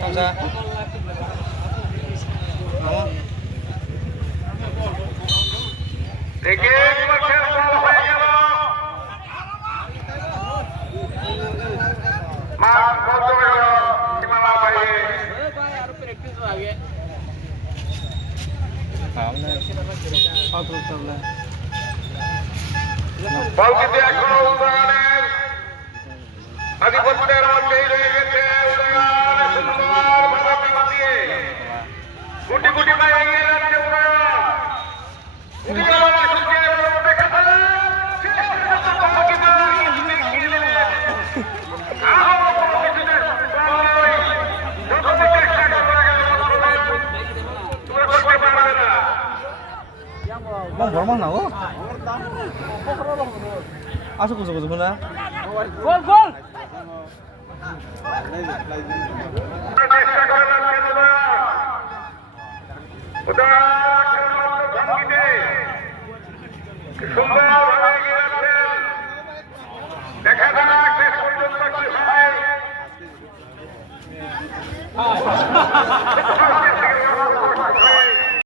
Kamsa. Mama. দেখে বল হয়ে গেল মাঠ বন্ধ হয়ে গেল সীমানা বাইরে বল কিন্তু এখনো উদয়নের আধিপত্যের মধ্যেই রয়ে গেছে। উদয়ন সুন্দরভাবে পাস দিয়ে গুটি গুটি পায়ে এগিয়ে যাচ্ছে Bang, formal na ko. Asok ko sa na. Gol, gol. দেখা যাক শেষ পর্যন্ত কি হয়।